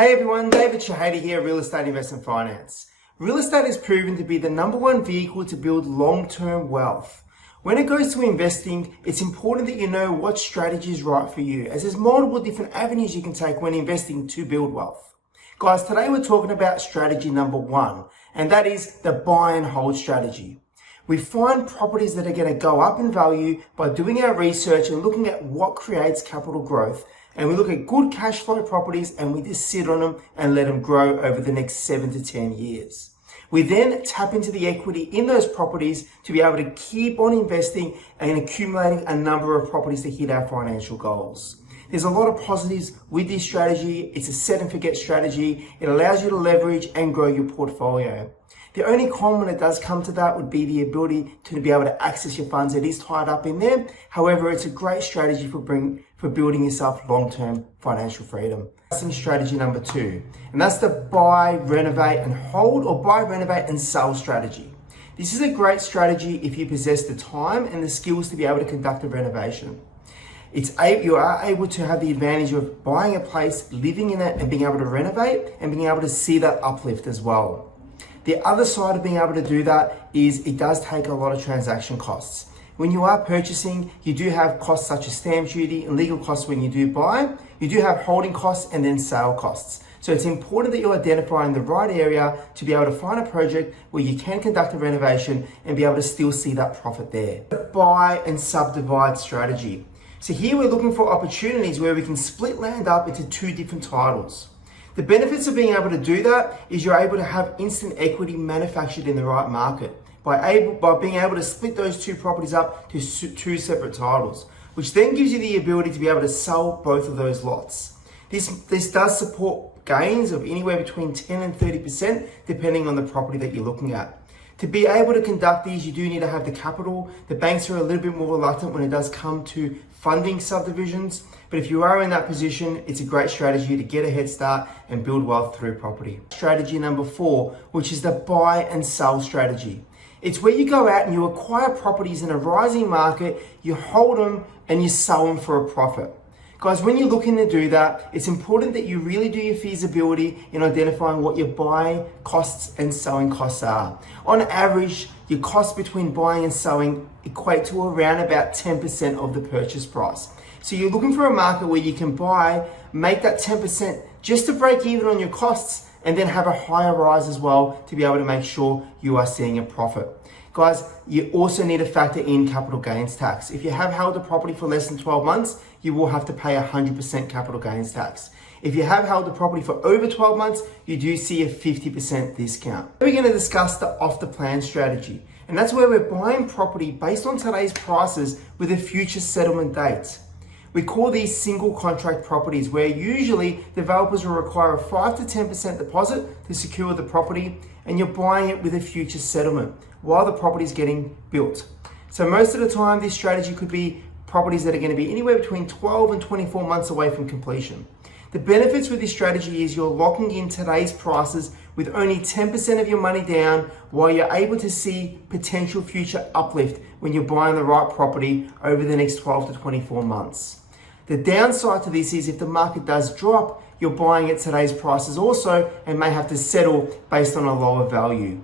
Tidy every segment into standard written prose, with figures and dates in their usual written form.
Hey everyone, David Shahada here, Real Estate Investment Finance. Real estate is proven to be the #1 vehicle to build long-term wealth. When it goes to investing, it's important that you know what strategy is right for you, as there's multiple different avenues you can take when investing to build wealth. Guys, today we're talking about strategy #1, and that is the buy and hold strategy. We find properties that are going to go up in value by doing our research and looking at what creates capital growth. And we look at good cash flow properties and we just sit on them and let them grow over the next 7 to 10 years. We then tap into the equity in those properties to be able to keep on investing and accumulating a number of properties to hit our financial goals. There's a lot of positives with this strategy. It's a set and forget strategy. It allows you to leverage and grow your portfolio. The only con when it does come to that would be the ability to be able to access your funds. It is tied up in there. However, it's a great strategy for building yourself long-term financial freedom. That's in strategy #2, and that's the buy, renovate, and hold, or buy, renovate, and sell strategy. This is a great strategy if you possess the time and the skills to be able to conduct a renovation. You are able to have the advantage of buying a place, living in it, and being able to renovate and being able to see that uplift as well. The other side of being able to do that is it does take a lot of transaction costs. When you are purchasing, you do have costs such as stamp duty and legal costs when you do buy. You do have holding costs and then sale costs. So it's important that you identify in the right area to be able to find a project where you can conduct a renovation and be able to still see that profit there. Buy and subdivide strategy. So here we're looking for opportunities where we can split land up into 2 different titles. The benefits of being able to do that is you're able to have instant equity manufactured in the right market by being able to split those 2 properties up to 2 separate titles, which then gives you the ability to be able to sell both of those lots. This does support gains of anywhere between 10 and 30% depending on the property that you're looking at. To be able to conduct these, you do need to have the capital. The banks are a little bit more reluctant when it does come to funding subdivisions, but if you are in that position, it's a great strategy to get a head start and build wealth through property. Strategy #4, which is the buy and sell strategy. It's where you go out and you acquire properties in a rising market, you hold them and you sell them for a profit. Guys, when you're looking to do that, it's important that you really do your feasibility in identifying what your buying costs and selling costs are. On average, your costs between buying and selling equate to around about 10% of the purchase price. So you're looking for a market where you can buy, make that 10% just to break even on your costs, and then have a higher rise as well to be able to make sure you are seeing a profit. Guys, you also need to factor in capital gains tax. If you have held a property for less than 12 months, you will have to pay 100% capital gains tax. If you have held the property for over 12 months, you do see a 50% discount. We're going to discuss the off-the-plan strategy, and that's where we're buying property based on today's prices with a future settlement date. We call these single contract properties, where usually developers will require a 5 to 10% deposit to secure the property, and you're buying it with a future settlement while the property is getting built. So most of the time, this strategy could be properties that are going to be anywhere between 12 and 24 months away from completion. The benefits with this strategy is you're locking in today's prices with only 10% of your money down, while you're able to see potential future uplift when you're buying the right property over the next 12 to 24 months. The downside to this is if the market does drop, you're buying at today's prices also and may have to settle based on a lower value.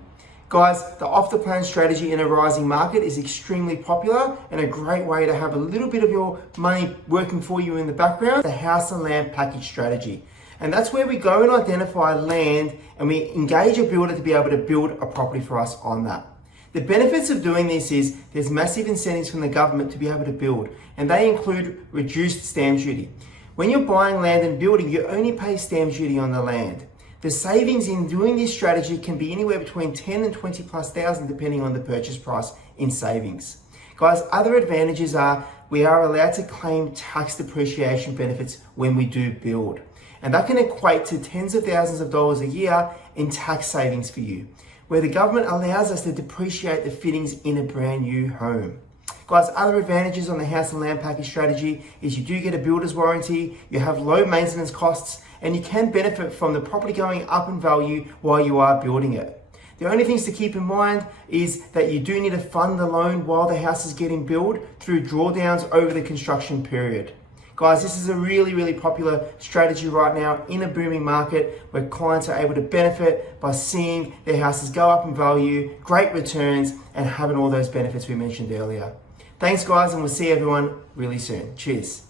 Guys, the off-the-plan strategy in a rising market is extremely popular and a great way to have a little bit of your money working for you in the background. The house and land package strategy. And that's where we go and identify land and we engage a builder to be able to build a property for us on that. The benefits of doing this is there's massive incentives from the government to be able to build, and they include reduced stamp duty. When you're buying land and building, you only pay stamp duty on the land. The savings in doing this strategy can be anywhere between 10 and 20 plus thousand depending on the purchase price in savings. Guys, other advantages are we are allowed to claim tax depreciation benefits when we do build. And that can equate to tens of thousands of dollars a year in tax savings for you, where the government allows us to depreciate the fittings in a brand new home. Guys, other advantages on the house and land package strategy is you do get a builder's warranty, you have low maintenance costs, and you can benefit from the property going up in value while you are building it. The only things to keep in mind is that you do need to fund the loan while the house is getting built through drawdowns over the construction period. Guys, this is a really popular strategy right now in a booming market where clients are able to benefit by seeing their houses go up in value, great returns, and having all those benefits we mentioned earlier. Thanks guys, and we'll see everyone really soon. Cheers.